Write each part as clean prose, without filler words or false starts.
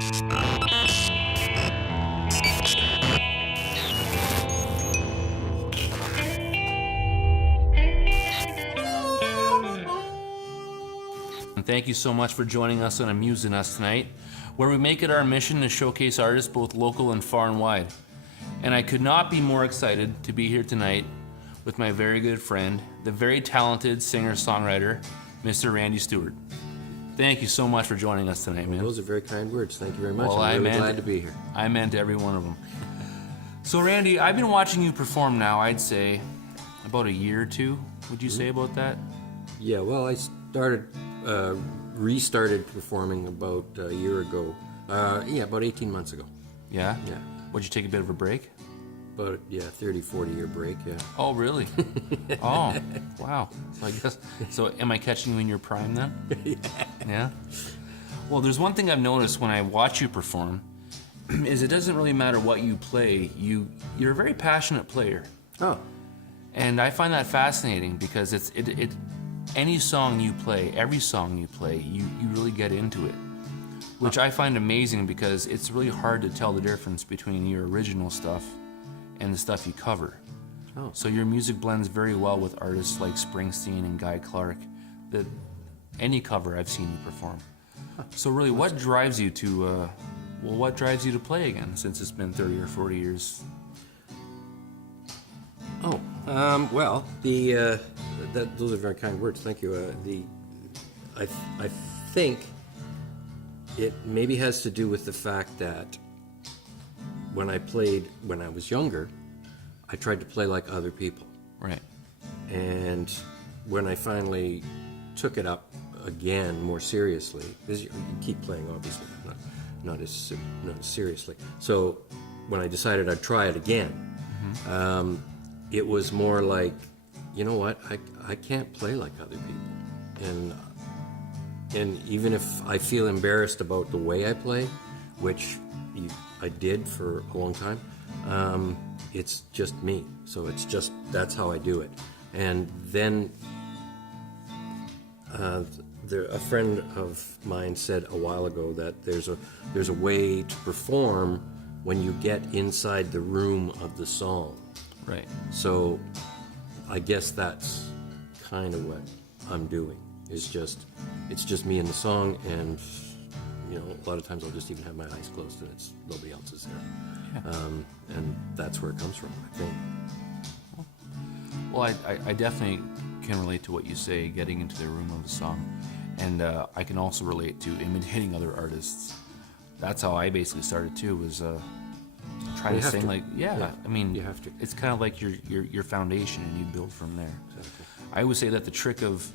Thank you so much for joining us on Amusing Us tonight, where we make it our mission to showcase artists both local and far and wide. And I could not be more excited to be here tonight with my very good friend, the very talented singer-songwriter, Mr. Randy Stewart. Thank you so much for joining us tonight, man. Those are very kind words. Thank you very much. Well, I'm really glad to be here. I meant every one of them. So, Randy, I've been watching you perform now, I'd say, about a year or two. Would you say about that? Yeah, well, I restarted performing about a year ago. About 18 months ago. Yeah? Yeah. Would you take a bit of a break? About, 30, 40 year break, yeah. Oh, really? Oh, wow. So am I catching you in your prime then? Yeah? Well, there's one thing I've noticed when I watch you perform, is it doesn't really matter what you play. You're a very passionate player. Oh. And I find that fascinating because any song you play, every song you play, you really get into it. Which I find amazing because it's really hard to tell the difference between your original stuff and the stuff you cover. Oh. So your music blends very well with artists like Springsteen and Guy Clark, any cover I've seen you perform. So really, what drives you to play again since it's been 30 or 40 years? Oh, those are very kind words. Thank you. I think it maybe has to do with the fact that when I played when I was younger, I tried to play like other people. Right. And when I finally took it up again more seriously, because you keep playing obviously, not as seriously. So when I decided I'd try it again, it was more like, you know what, I can't play like other people. And even if I feel embarrassed about the way I play, which I did for a long time, it's just me. So that's how I do it. And then a friend of mine said a while ago that there's a way to perform when you get inside the room of the song. Right. So I guess that's kind of what I'm doing. It's just me and the song, and a lot of times I'll just even have my eyes closed and nobody else is there. Yeah. And that's where it comes from, I think. Well, I definitely can relate to what you say, getting into the room of the song, and I can also relate to imitating other artists. That's how I basically started too. Was try to sing like I mean, you have to. It's kind of like your foundation, and you build from there. Exactly. I always say that the trick of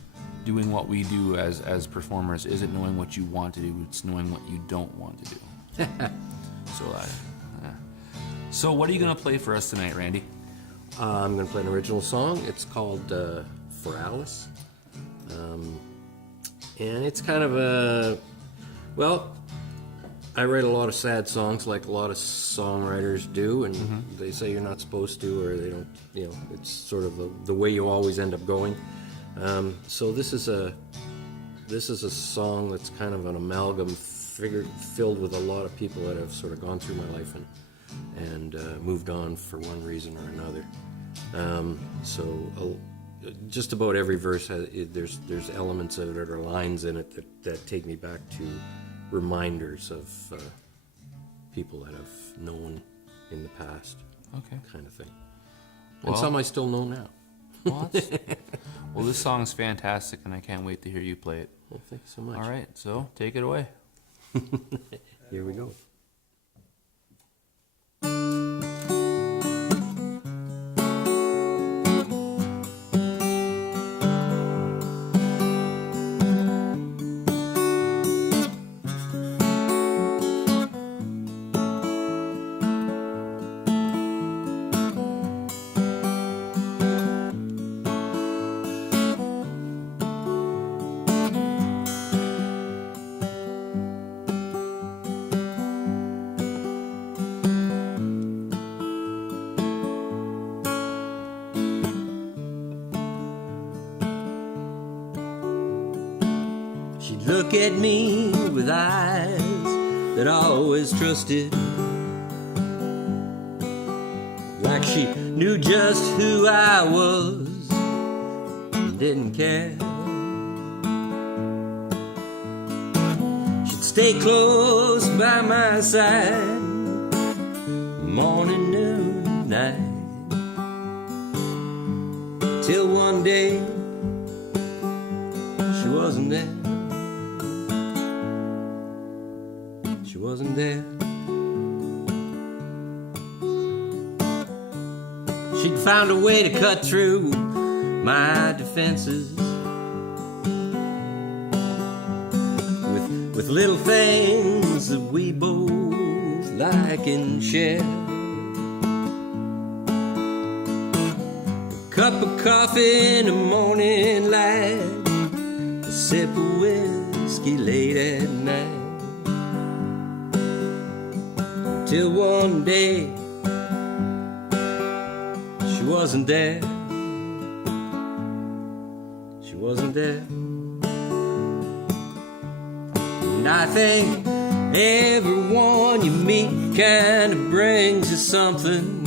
doing what we do as performers isn't knowing what you want to do; it's knowing what you don't want to do. So what are you going to play for us tonight, Randy? I'm going to play an original song. It's called For Alice, and it's kind of I write a lot of sad songs like a lot of songwriters do, and they say you're not supposed to, or they don't, it's sort of the way you always end up going. So this is a song that's kind of an amalgam filled with a lot of people that have sort of gone through my life and moved on for one reason or another. So just about every verse there's elements of it or lines in it that take me back to reminders of people that I've known in the past. Okay. Kind of thing. And some I still know now. Well, this song's fantastic, and I can't wait to hear you play it. Well, thank you so much. All right, so take it away. Here we go. Look at me with eyes that I always trusted, like she knew just who I was and didn't care. She'd stay close by my side, morning, noon, night, till one day she wasn't there. She wasn't there. She'd found a way to cut through my defenses with little things that we both like and share. A cup of coffee in the morning light, a sip of whiskey late at night, till one day she wasn't there. She wasn't there. And I think everyone you meet kind of brings you something.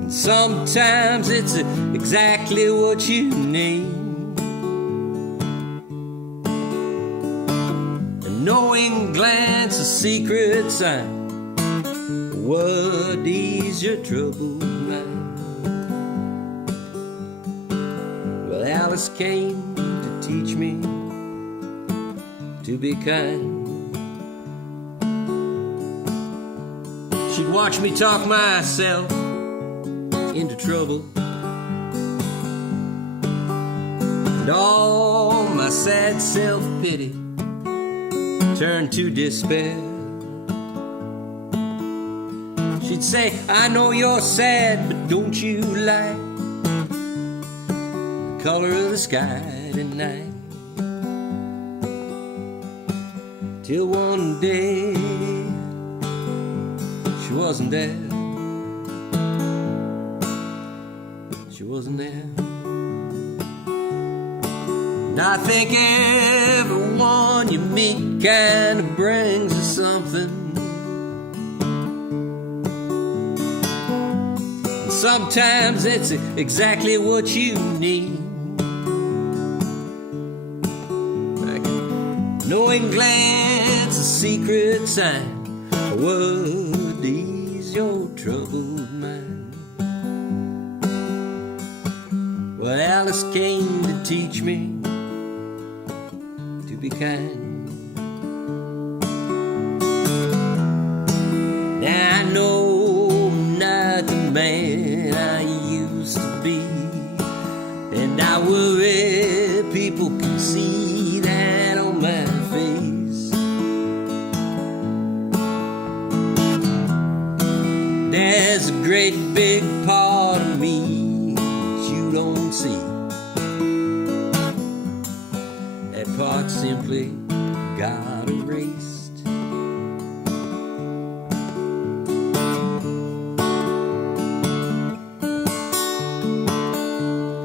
And sometimes it's exactly what you need. A knowing glance, a secret sign, would ease your troubled mind. Well, Alice came to teach me to be kind. She'd watch me talk myself into trouble, and all my sad self-pity turned to despair. She'd say, I know you're sad, but don't you like the color of the sky tonight? Till one day she wasn't there. She wasn't there. And I think everyone you meet kind of brings you something. Sometimes it's exactly what you need. Like a knowing glance, a secret sign, a word to ease your troubled mind. Well, Alice came to teach me to be kind. Now I know not the man I used to be, and I worry people can see that on my face. There's a great big part of me that you don't see. That part simply got erased.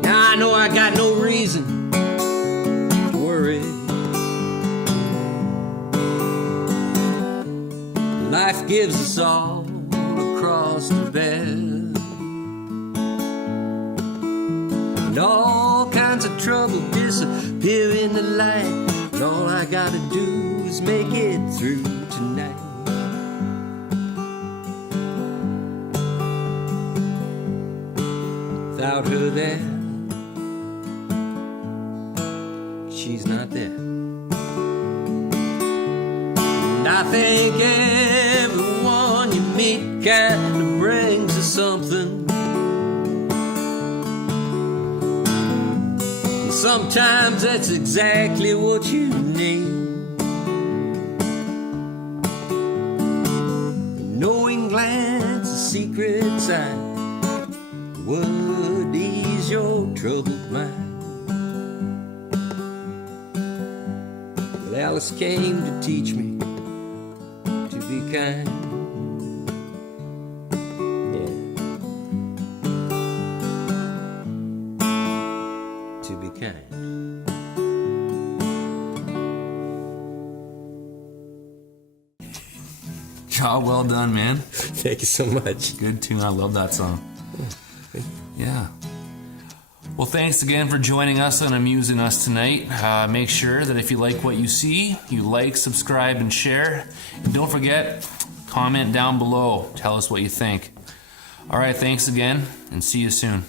I know I got no reason to worry. Life gives us all a cross to bear, and all kinds of trouble disappear in the light, and all I gotta do is make it through tonight. Without her there, she's not there. And I think everyone you meet kind of brings you something. And sometimes that's exactly what you need. A knowing glance, a secret sign, would ease your troubled mind. Well, Alice came to teach me to be kind. Yeah. To be kind. Job well done, man. Thank you so much. Good tune. I love that song. Yeah. Well, thanks again for joining us on Amusing Us tonight. Make sure that if you like what you see, you like, subscribe, and share. And don't forget, comment down below. Tell us what you think. All right, thanks again, and see you soon.